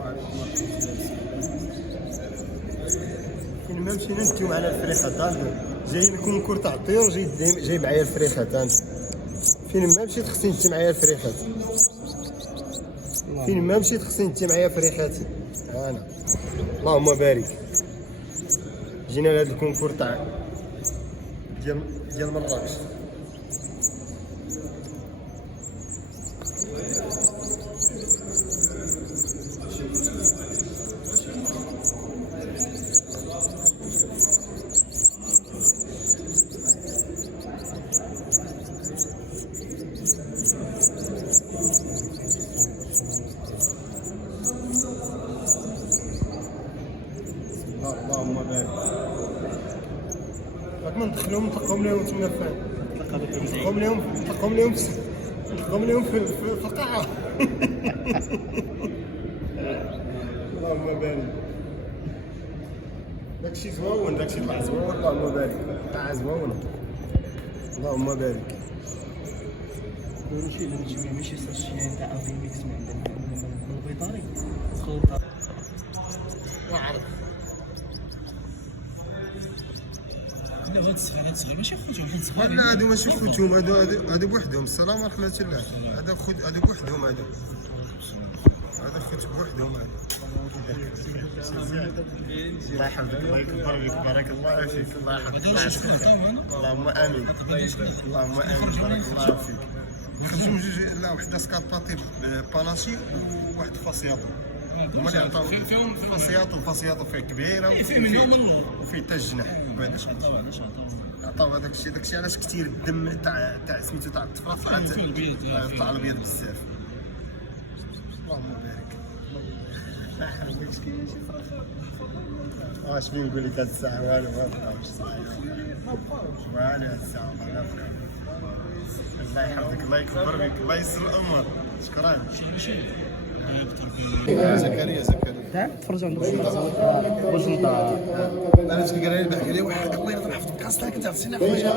عليكم ورحمة الله. فين ما مشينا نتيو معنا الفريخة تاعنا، جاي الكونكور تاع الطيور جاي معايا الفريخة تاعنا. فين ما مشيت خصني نتي معايا الفريخات، فين ما مشيت خصني نتي معايا فريخاتي. انا اللهم بارك. جينا لهاد الكونكور تاع ديال مراكش. اللهم بارك. راك ما ندخلوهم نطلقهم لهم تما فين، نطلقهم لهم في القاعة. اللهم بارك. داكشي زوون، داكشي طلع زوون. اللهم بارك، طلع زوون. اللهم بارك. ماشي ساشي تاع افي ميكس من عندنا البيطاري خلطه. الله عرف. لا هاد الصغار ماشي خوتهم، حيت صغار. لا هادو ماشي خوتهم، هادو بوحدهم. السلام ورحمة الله. هادو بوحدهم، هادو خوت بوحدهم. الله يحفظك، الله يكبر بك، بارك الله فيك. الله يحفظك، اللهم امين، اللهم امين، بارك الله فيك. خرجوا جوج، لا وحده سكارباتي بالاشي وواحد فاسياطو. هما اللي عطاو فيهم الفاسياطو فيه كبيره، فيه منهم من اللور وفيه حتى الجناح. وبعد عطاو هذاك الشيء علاش كثير الدم تاع سميتو تاع الطفره طلع الابيض بزاف. اللهم بارك. اش فين يقول لك هاد الساعه والو ما بقاوش والو هاد الساعه ما بقاوش. الله يحفظك، الله يكبر بك، الله يسر الامور. شكرا. زكريا تفرج عندك بوجنطه. انا تلقى لي ضحك عليه واحد الله يرضى حفظ بكاس لك انت عرفتينا خويا.